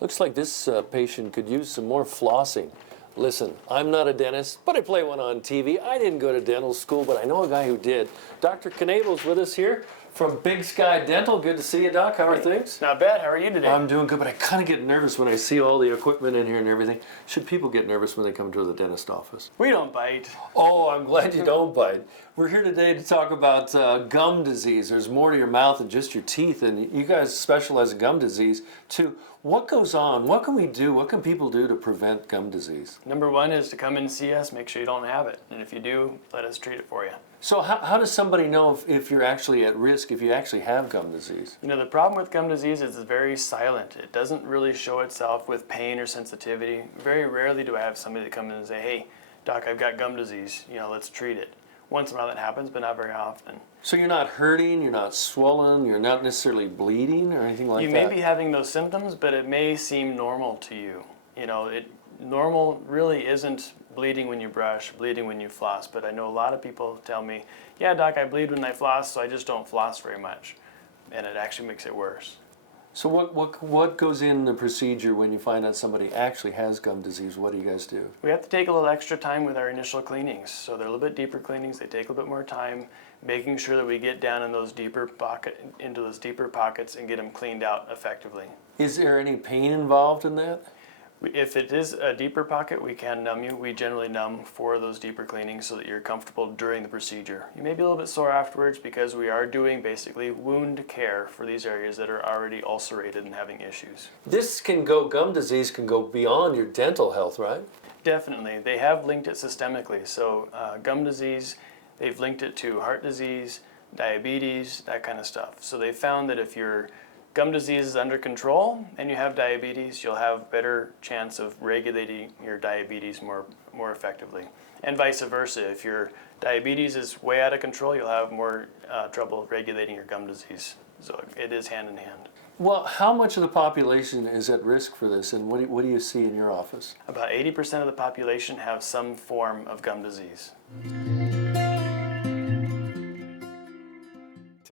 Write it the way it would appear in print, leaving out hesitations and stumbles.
Looks like this patient could use some more flossing. Listen, I'm not a dentist, but I play one on TV. I didn't go to dental school, but I know a guy who did. Dr. Knable's with us here from Big Sky Dental. Good to see you, Doc. How are things? Not bad. How are you today? I'm doing good, but I kind of get nervous when I see all the equipment in here and everything. Should people get nervous when they come to the dentist office? We don't bite. Oh, I'm glad you don't bite. We're here today to talk about gum disease. There's more to your mouth than just your teeth, and you guys specialize in gum disease too. What goes on? What can we do? What can people do to prevent gum disease? Number one is to come and see us, make sure you don't have it. And if you do, let us treat it for you. So how does somebody know if you're actually at risk, if you actually have gum disease? You know, the problem with gum disease is it's very silent. It doesn't really show itself with pain or sensitivity. Very rarely do I have somebody that come in and say, hey, doc, I've got gum disease. You know, let's treat it. Once in a while that happens, but not very often. So you're not hurting, you're not swollen, you're not necessarily bleeding or anything like that? You may be having those symptoms, but it may seem normal to you. You know, normal really isn't bleeding when you brush, bleeding when you floss, but I know a lot of people tell me, yeah, doc, I bleed when I floss, so I just don't floss very much. And it actually makes it worse. So what goes in the procedure when you find out somebody actually has gum disease? What do you guys do? We have to take a little extra time with our initial cleanings. So they're a little bit deeper cleanings. They take a little bit more time, making sure that we get down in those deeper into those deeper pockets and get them cleaned out effectively. Is there any pain involved in that? If it is a deeper pocket, we can numb you. We generally numb for those deeper cleanings so that you're comfortable during the procedure. You may be a little bit sore afterwards because we are doing basically wound care for these areas that are already ulcerated and having issues. Gum disease can go beyond your dental health, right? Definitely. They have linked it systemically. So gum disease, they've linked it to heart disease, diabetes, that kind of stuff. So they found that if your gum disease is under control and you have diabetes, you'll have better chance of regulating your diabetes more effectively. And vice versa. If your diabetes is way out of control, you'll have more trouble regulating your gum disease. So it is hand in hand. Well, how much of the population is at risk for this, and what do you see in your office? About 80% of the population have some form of gum disease.